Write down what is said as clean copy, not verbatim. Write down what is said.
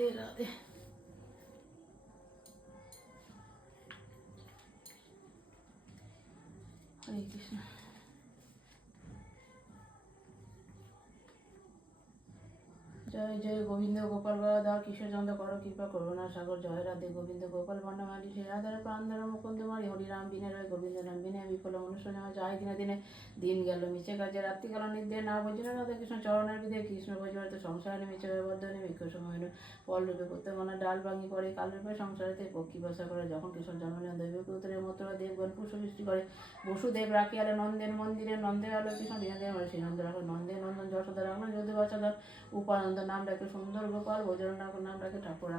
রাধে রাধে। হরে কৃষ্ণ। জয় জয় গোবিন্দ গোপাল গদাধর কিশোরচন্দ্র কর কৃপা করুণা সাগর জয় রাধে গোবিন্দ গোপাল বর্ণমালী শ্রী রাধার প্রাণধর মুকুন্দ মারি হরিরাম বিনে রয় গোবিন্দ নাম বিনে বিফল মনুষ্য জমা যায় দিনে দিনে দিন গেল মিছে কাজে রাত্রি গেল নির্দে না বৈজন রাধা কৃষ্ণ চরণের বিদে কৃষ্ণ বৈজবারিত সংসারে মিছে বর্ধনে ভিক্ষ সময় ফল রূপে প্রত্যেকনা ডাল ভাঙি পড়ে কাল রূপে সংসারেতে পক্ষী বসা করে যখন কৃষ্ণ জন্ম নেন দৈবিক উত্তরে মথুরা দেবগণ পুষ্প সৃষ্টি করে বসুদেব রাখিয়ালে নন্দের মন্দিরে নন্দে আলো কৃষ্ণ দিনে দেব শ্রীনন্দ রাখো নন্দে নন্দন যশোদা রাখলেন যদু বাচাদার উপানন্দ নাম রাখে সুন্দর গোপাল ভোজন নাম রাখে ঠাকুর।